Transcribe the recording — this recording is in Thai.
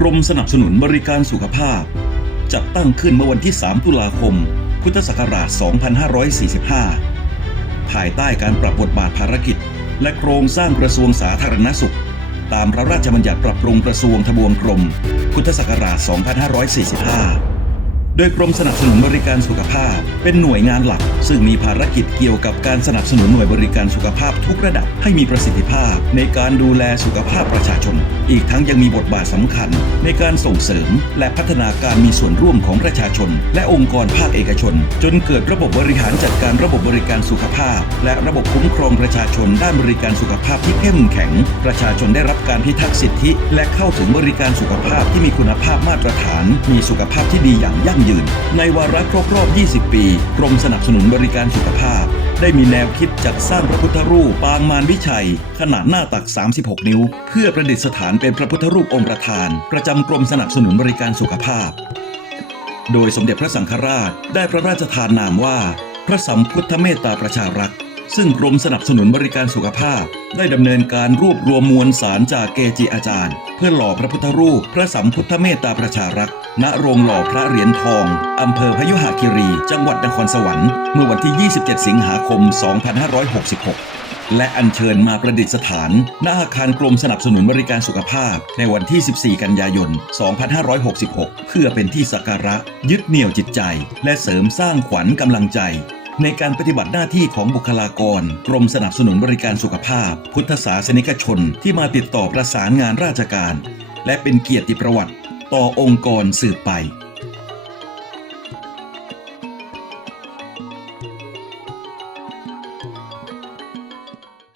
กรมสนับสนุนบริการสุขภาพ จัดตั้งขึ้นเมื่อวันที่ 3 ตุลาคม พุทธศักราช 2545 ภายใต้การปรับบทบาทภารกิจ และโครงสร้างกระทรวงสาธารณสุข ตามพระราชบัญญัติปรับปรุงกระทรวงทบวงกรม พุทธศักราช 2545 โดยกรมสนับสนุนบริการสุขภาพ เป็นหน่วยงานหลัก ซึ่งมีภารกิจเกี่ยวกับการสนับสนุนหน่วยบริการสุขภาพทุกระดับให้มีประสิทธิภาพ ในการดูแลสุขภาพประชาชน อีกทั้งยังมีบทบาทสำคัญ ในการส่งเสริม และพัฒนาการมีส่วนร่วมของประชาชน และองค์กรภาคเอกชน จนเกิดระบบบริหารจัดการระบบบริการสุขภาพ และระบบคุ้มครองประชาชนด้านบริการสุขภาพที่เข้มแข็ง ประชาชนได้รับการพิทักษ์สิทธิ และเข้าถึงบริการสุขภาพที่มีคุณภาพมาตรฐาน มีสุขภาพที่ดีอย่างยั่งยืน ในวาระครบรอบ 20 ปี กรมสนับสนุนบริการสุขภาพ ได้มีแนวคิดจัดสร้างพระพุทธรูปปางมารวิชัย ขนาดหน้าตัก 36 นิ้ว เพื่อประดิษฐานเป็นพระพุทธรูปองค์ประธาน ประจำกรมสนับสนุนบริการสุขภาพ โดยสมเด็จพระสังฆราชได้พระราชทานนามว่า พระสัมพุทธเมตตาประชารักษ์ ซึ่งกรมสนับสนุนบริการสุขภาพ ได้ดำเนินการรวบรวมมวลสารจากเกจิอาจารย์ เพื่อหล่อพระพุทธรูป พระสัมพุทธเมตตาประชารักษ์ณโรงหล่อพระเหรียญทอง อำเภอพยุหคีรี จังหวัดนครสวรรค์เมื่อวันที่ 27 สิงหาคม 2566และอัญเชิญมาประดิษฐาน ณ อาคารกรมสนับสนุนบริการสุขภาพ ในวันที่ 14 กันยายน 2566 เพื่อเป็นที่สักการะ ยึดเหนี่ยวจิตใจ และเสริมสร้างขวัญกำลังใจ ในการปฏิบัติหน้าที่ของบุคลากร กรมสนับสนุนบริการสุขภาพ พุทธศาสนิกชนที่มาติดต่อประสานงานราชการ และเป็นเกียรติประวัติ ต่อองค์กรสืบไป